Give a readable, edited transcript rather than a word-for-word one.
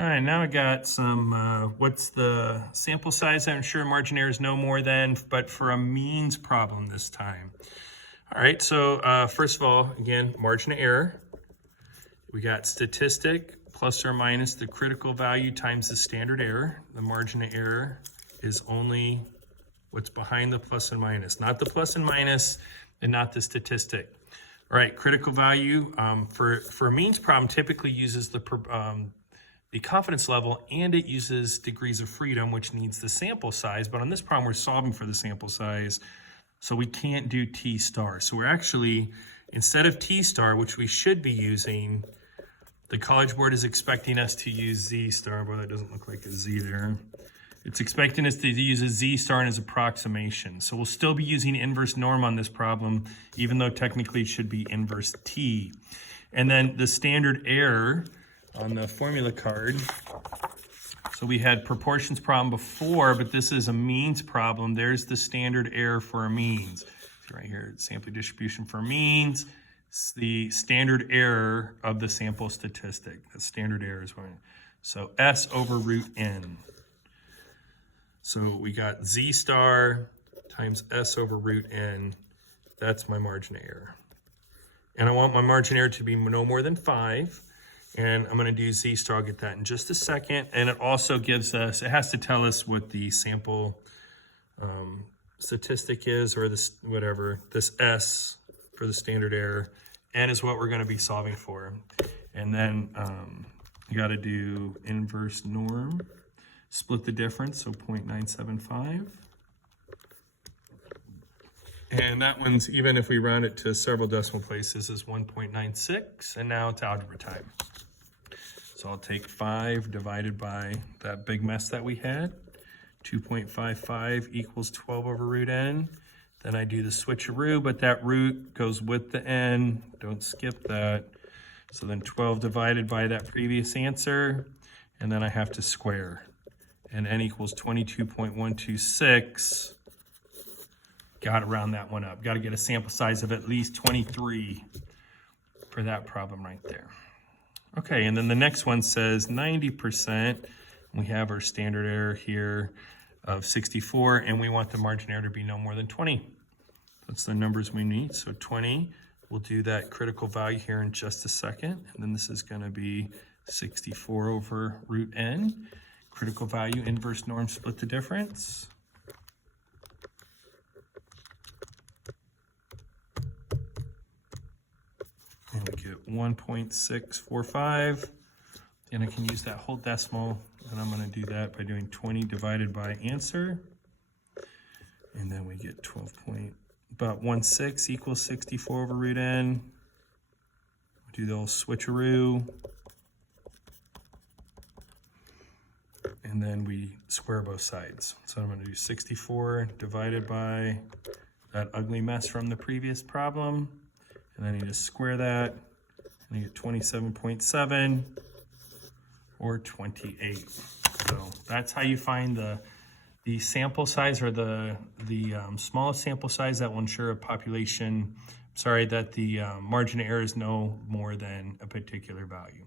All right, now I got some, what's the sample size? I'm sure margin error is no more than, but for a means problem this time. All right, so first of all, again, margin of error. We got statistic plus or minus the critical value times the standard error. The margin of error is only what's behind the plus and minus, not the plus and minus and not the statistic. All right, critical value for a means problem typically uses the confidence level, and it uses degrees of freedom, which needs the sample size. But on this problem, we're solving for the sample size, so we can't do T star. So we're actually, instead of T star, which we should be using, the College Board is expecting us to use Z star. Boy, that doesn't look like a Z there. It's expecting us to use a Z star in as approximation. So we'll still be using inverse norm on this problem, even though technically it should be inverse T. And then the standard error on the formula card. So we had proportions problem before, but this is a means problem. There's the standard error for a means. See right here, sampling distribution for means. It's the standard error of the sample statistic. The standard error is one. So S over root N. So we got Z star times S over root N. That's my margin of error. And I want my margin of error to be no more than 5. And I'm going to do Z star. I'll get that in just a second. And it also gives us, it has to tell us what the sample statistic is, or this, whatever, this S for the standard error. N is what we're going to be solving for. And then you got to do inverse norm, split the difference, so 0.975. And that one's, even if we round it to several decimal places, is 1.96. And now it's algebra time. So I'll take 5 divided by that big mess that we had. 2.55 equals 12 over root N. Then I do the switcheroo, but that root goes with the N. Don't skip that. So then 12 divided by that previous answer. And then I have to square. And N equals 22.126. Got to round that one up. Got to get a sample size of at least 23 for that problem right there. Okay, and then the next one says 90%. We have our standard error here of 64, and we want the margin error to be no more than 20. That's the numbers we need. So 20, we'll do that critical value here in just a second. And then this is going to be 64 over root N. Critical value, inverse norm, split the difference. And we get 1.645. And I can use that whole decimal. And I'm going to do that by doing 20 divided by answer. And then we get 12.16 equals 64 over root N. Do the old switcheroo. And then we square both sides. So I'm going to do 64 divided by that ugly mess from the previous problem. And then you just square that, and you get 27.7 or 28. So that's how you find the sample size, or the smallest sample size that will ensure a population, that the margin of error is no more than a particular value.